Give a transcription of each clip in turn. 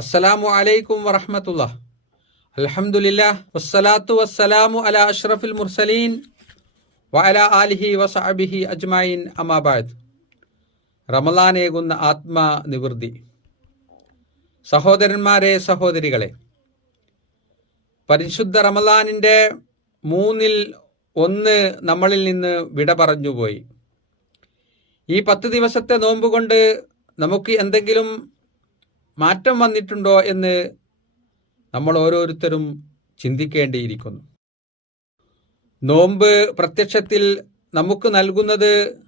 അസ്സലാമു അലൈക്കും വറഹമത്തുള്ള അലഹമുല്ല വസ്സലാത്തു വസ്സലാമു അല അഷ്റഫുൽ മുർസലീൻ വഅല ആലിഹി വസഅബിഹി അജ്മായിൻ. അമാബാദ് റമലാനേകുന്ന ആത്മാ നിവൃത്തി സഹോദരന്മാരെ സഹോദരികളെ പരിശുദ്ധ റമലാനിന്റെ മൂന്നിൽ ഒന്ന് നമ്മളിൽ നിന്ന് വിട പറഞ്ഞുപോയി. ഈ പത്ത് ദിവസത്തെ നോമ്പുകൊണ്ട് നമുക്ക് എന്തെങ്കിലും മാറ്റം വന്നിട്ടുണ്ടോ എന്ന് നമ്മൾ ഓരോരുത്തരും ചിന്തിക്കേണ്ടിയിരിക്കുന്നു. നോമ്പ് പ്രത്യക്ഷത്തിൽ നമുക്ക് നൽകുന്നത്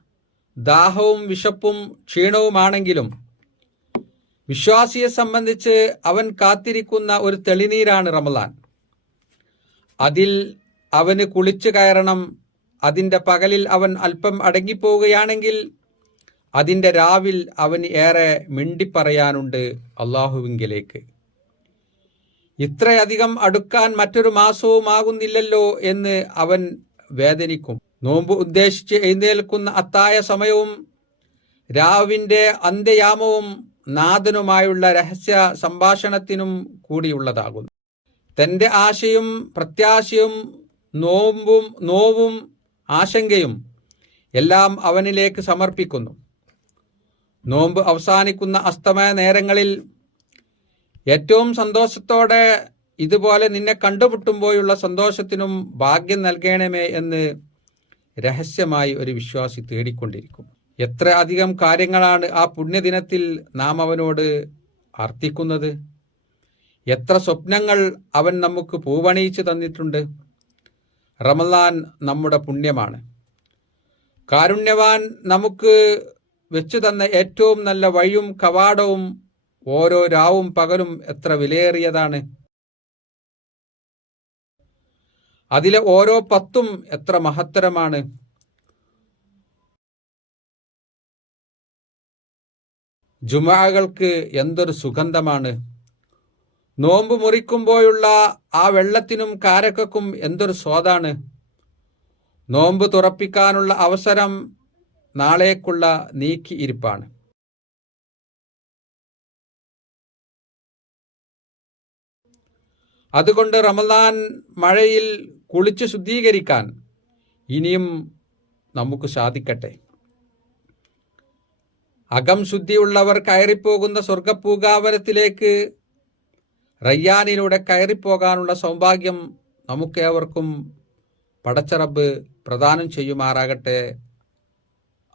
ദാഹവും വിശപ്പും ക്ഷീണവുമാണെങ്കിലും വിശ്വാസിയെ സംബന്ധിച്ച് അവൻ കാത്തിരിക്കുന്ന ഒരു തെളിനീരാണ് റമദാൻ. അതിൽ അവന് കുളിച്ചു കയറണം അതിന്റെ പകലിൽ അവൻ അല്പം അടങ്ങിപ്പോവുകയാണെങ്കിൽ അതിന്റെ രാവിൽ അവന് ഏറെ മിണ്ടിപ്പറയാനുണ്ട് അള്ളാഹുവിങ്കിലേക്ക്. ഇത്രയധികം അടുക്കാൻ മറ്റൊരു മാസവുമാകുന്നില്ലല്ലോ എന്ന് അവൻ വേദനിക്കും. നോമ്പ് ഉദ്ദേശിച്ച് എഴുന്നേൽക്കുന്ന അത്തായ സമയവും രാവിന്റെ അന്ത്യയാമവും നാഥനുമായുള്ള രഹസ്യ സംഭാഷണത്തിനും കൂടിയുള്ളതാകുന്നു. തന്റെ ആശയും പ്രത്യാശയും നോമ്പും നോവും ആശങ്കയും എല്ലാം അവനിലേക്ക് സമർപ്പിക്കുന്നു. നോമ്പ് അവസാനിക്കുന്ന അസ്തമയ നേരങ്ങളിൽ ഏറ്റവും സന്തോഷത്തോടെ ഇതുപോലെ നിന്നെ കണ്ടുമുട്ടുമ്പോഴുള്ള സന്തോഷത്തിനും ഭാഗ്യം നൽകണമേ എന്ന് രഹസ്യമായി ഒരു വിശ്വാസി തേടിക്കൊണ്ടിരിക്കും. എത്ര അധികം കാര്യങ്ങളാണ് ആ പുണ്യദിനത്തിൽ നാം അവനോട് അർത്ഥിക്കുന്നത് എത്ര സ്വപ്നങ്ങൾ അവൻ നമുക്ക് പൂവണിയിച്ച് തന്നിട്ടുണ്ട്? റമദാൻ നമ്മുടെ പുണ്യമാണ്. കാരുണ്യവാൻ നമുക്ക് വെച്ചു തന്ന ഏറ്റവും നല്ല വഴിയും കവാടവും ഓരോ രാവും പകലും എത്ര വിലയേറിയതാണ്. അതിലെ ഓരോ പത്തും എത്ര മഹത്തരമാണ്. ജുമാകൾക്ക് എന്തൊരു സുഗന്ധമാണ്. നോമ്പ് മുറിക്കുമ്പോഴുള്ള ആ വെള്ളത്തിനും കാരക്കും എന്തൊരു സ്വാദാണ്. നോമ്പ് തുറപ്പിക്കാനുള്ള അവസരം നാളേക്കുള്ള നീക്കി ഇരിപ്പാണ്. അതുകൊണ്ട് റമദാൻ മഴയിൽ കുളിച്ച് ശുദ്ധീകരിക്കാൻ ഇനിയും നമുക്ക് സാധിക്കട്ടെ. അകം ശുദ്ധിയുള്ളവർ കയറിപ്പോകുന്ന സ്വർഗപ്പൂകാവരത്തിലേക്ക് റയ്യാനിലൂടെ കയറിപ്പോകാനുള്ള സൗഭാഗ്യം നമുക്കേവർക്കും പടച്ചറബ് പ്രദാനം ചെയ്യുമാറാകട്ടെ.